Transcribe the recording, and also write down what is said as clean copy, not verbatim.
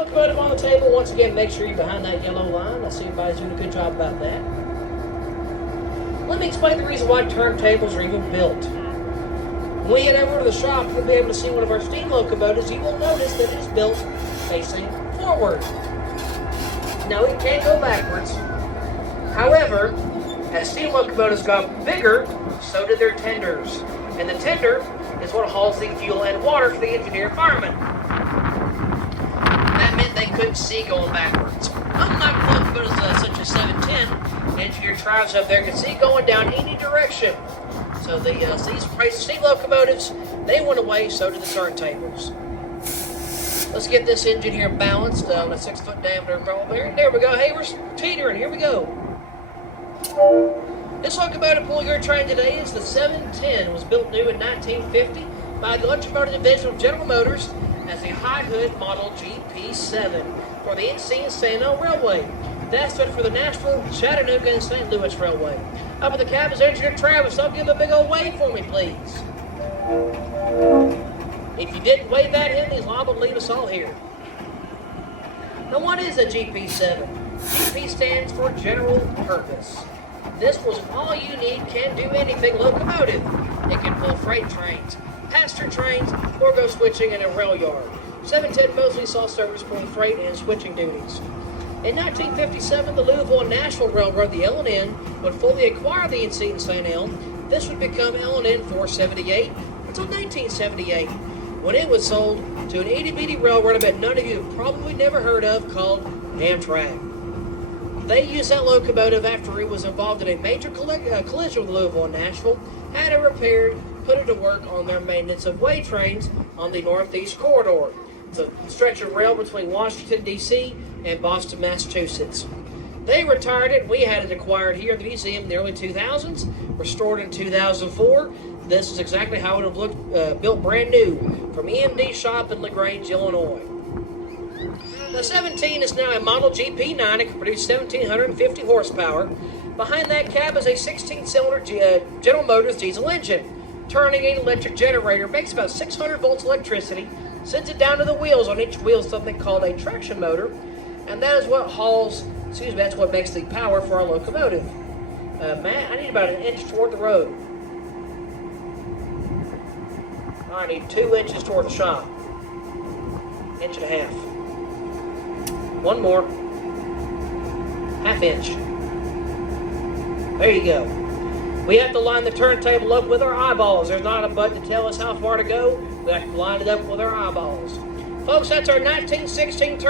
locomotive on the table. Once again, make sure you're behind that yellow line. I see everybody's doing a good job about that. Let me explain the reason why turntables are even built. When we head over to the shop, you'll be able to see one of our steam locomotives. You will notice that it is built facing forward. Now, it can go backwards. However, as steam locomotives got bigger, so did their tenders. And the tender is what hauls the fuel and water for the engineer and fireman. That meant they couldn't see going backwards. Unlike locomotives such as 710, the engineer drives up there can see going down any direction. So these steam locomotives, they went away, so did the turntables. Let's get this engine here balanced on a 6-foot diameter ball bearing. There we go. Hey, we're teetering. Here we go. This locomotive pulling your train today is the 710. It was built new in 1950 by the Electromotive Division of General Motors as a high hood model GP7 for the NC and St. L Railway. That's it for the Nashville, Chattanooga, and St. Louis Railway. Up at the cab is Engineer Travis. I'll give him a big old wave for me, please. If you didn't wave at him, he's liable to leave us all here. Now, what is a GP7? GP stands for General Purpose. This was an all-you-need, can-do-anything locomotive. It can pull freight trains, passenger trains, or go switching in a rail yard. 710 mostly saw service pulling freight and switching duties. In 1957, the Louisville and Nashville Railroad, the L&N, would fully acquire the NC and St. L. This would become L&N 478 until 1978, when it was sold to an itty-bitty railroad I bet none of you have probably never heard of called Amtrak. They used that locomotive after it was involved in a major collision with Louisville and Nashville, had it repaired, put it to work on their maintenance of way trains on the Northeast Corridor. It's a stretch of rail between Washington, D.C. and Boston, Massachusetts. They retired it. We had it acquired here at the museum in the early 2000s, restored in 2004. This is exactly how it would have looked built brand new from EMD shop in LaGrange, Illinois. The 17 is now a model GP9. It can produce 1,750 horsepower. Behind that cab is a 16-cylinder General Motors diesel engine. Turning an electric generator makes about 600 volts electricity, sends it down to the wheels. On each wheel is something called a traction motor, and that is that's what makes the power for our locomotive. Matt, I need about an inch toward the road. I need 2 inches toward the shop. Inch and a half. One more. Half inch. There you go. We have to line the turntable up with our eyeballs. There's not a button to tell us how far to go. We have to line it up with our eyeballs. Folks, that's our 1916 turntable.